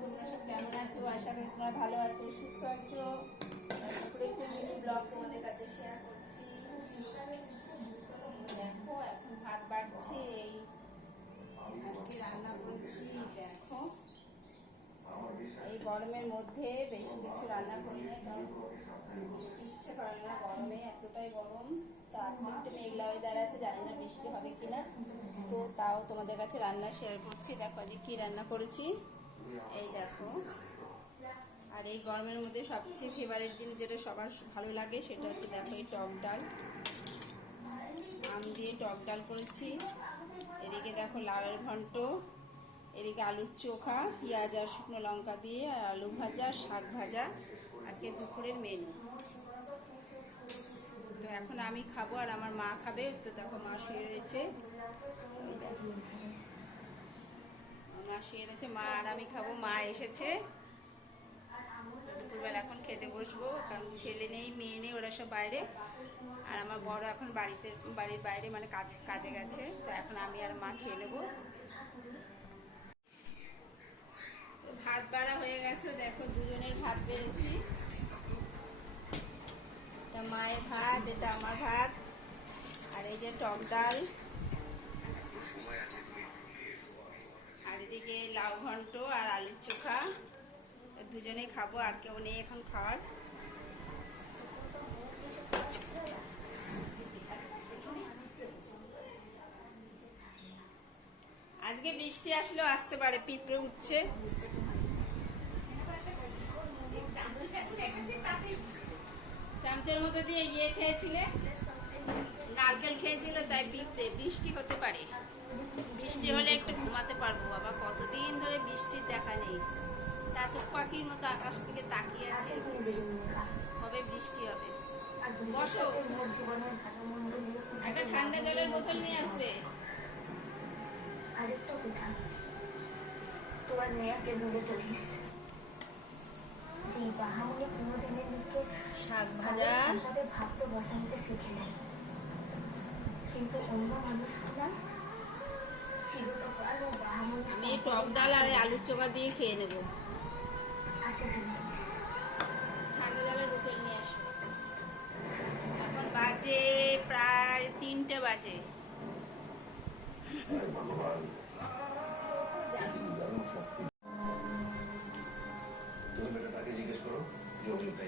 তোমরা সব কেমন আছো? আশা করি তোমরা ভালো আছো, সুস্থ আছো। একটু মিনি ব্লগ তোমাদের কাছে শেয়ার করছি। দেখো, এখন ভাত বাড়ছি, এই আজকে রান্না করেছি, দেখো। এই গরমের মধ্যে বেশি কিছু রান্না করি না কারণ ইচ্ছে করে না, গরমে এতটাই গরম। তো আজকে একটু মেঘলা ওয়েদার আছে, জানি না বৃষ্টি হবে কিনা। তো তাও তোমাদের কাছে রান্না শেয়ার করছি, দেখো আজকে কি রান্না করেছি। এই দেখো। আর এই গরমের মধ্যে সবচেয়ে ফেভারিট জিনিস যেটা সবার ভালো লাগে, সেটা হচ্ছে দেখো এই টক ডাল। আম দিয়ে টক ডাল করেছি। এদিকে দেখো লাউয়ের ঘন্ট, এদিকে আলুর চোখা, পেঁয়াজ আর শুকনো লঙ্কা দিয়ে, আর আলু ভাজা, শাক ভাজা। আজকে দুপুরের মেনু তো এখন আমি খাব আর আমার মা খাবে। তো দেখো মা শুয়ে রয়েছে। ওই দেখো। মা আর আমি খাব, মা এসেছে। দুপুরবেলা এখন খেতে বসবো, কারণ ছেলে নেই, মেয়ে নেই, ওরা সব বাইরে। আর আমার বড় এখন বাড়িতে, বাড়ির বাইরে মানে কাজ, কাজে গেছে, তো এখন আমি আর মা খেয়ে নেব। তো ভাত বাড়া হয়ে গেছে, দেখো দুজনের ভাত বেড়েছি। এটা মায়ের ভাত, এটা আমার ভাত, আর এই যে টক ডাল। আর এদিকে লাউ ঘন্ট আর আলুর চোখা। দুজনে খাব, আর কেউ নেই এখন খাওয়ার। আজকে বৃষ্টি আসলেও আসতে পারে, পিঁপড়ে উঠছে। চামচের মধ্যে দিয়ে ইয়ে খেয়েছিলে? নারকেল খেয়েছিল, তাই পিঁপড়ে, বৃষ্টি হতে পারে। বৃষ্টি হলে একটু ঘুমাতে পারব বাবা। কতদিন ধরে বৃষ্টির দেখা নেই। চাতক পাখির মতো আকাশ থেকে তাকিয়ে আছে। কবে বৃষ্টি হবে। বসো। একটা ঠান্ডা জলের বোতল নিয়ে আসবে। আরেকটা কথা তোমার মেয়াকে কোনোদিনের দিকে শাক ভাজা। ভাবতে বসাতে শিখে নেয় কিন্তু অন্য মানুষগুলা আমি টক ডাল আর আলুর চোখা দিয়ে খেয়ে নেব। ঠান্ডা জলের বোতল নিয়ে আসো। এখন বাজে প্রায় তিনটে বাজে।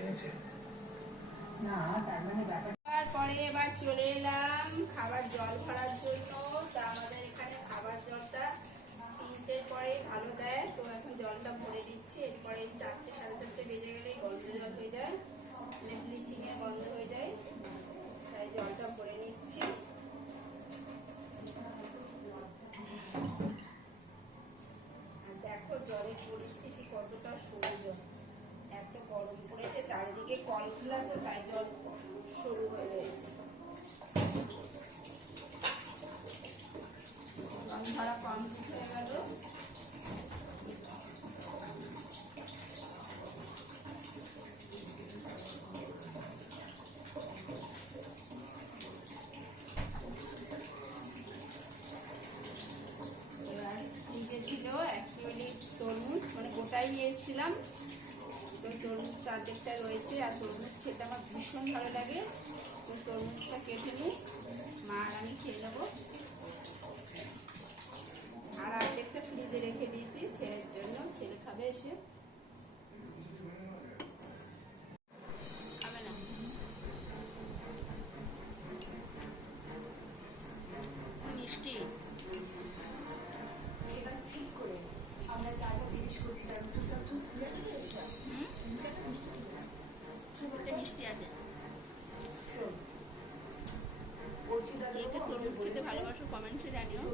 এনেছে তারপরে এবার চলে এলাম খাবার জল ভরার জন্য তা আমাদের এখানে খাবার জলটা তিনটের পরে ভালো দেয় তো এখন জলটা ভরে দিচ্ছি এরপরে চারটে সাড়ে চারটে বেজে গেলেই গন্ধ জল হয়ে যায় মানে ব্লিচিং এর গন্ধ হয়ে যায় তাই জলটা ভরে নিচ্ছি আর দেখো জলের পরিস্থিতি কতটা সরু এত গরম পড়েছে চারিদিকে কল খোলা তো তাই জল সরু হয়ে রয়েছে জল ভরা কমপ্লিট হয়ে গেল এবার ফ্রিজে ছিল অ্যাকচুয়ালি তরমুজ মানে গোটাই নিয়ে এসেছিলাম। তো তরমুজটা অর্ধেকটা রয়েছে আর তরমুজ খেতে আমার ভীষণ ভালো লাগে। তো তরমুজটা কেটে নিই। মা আর আমি খেয়ে নেব। ese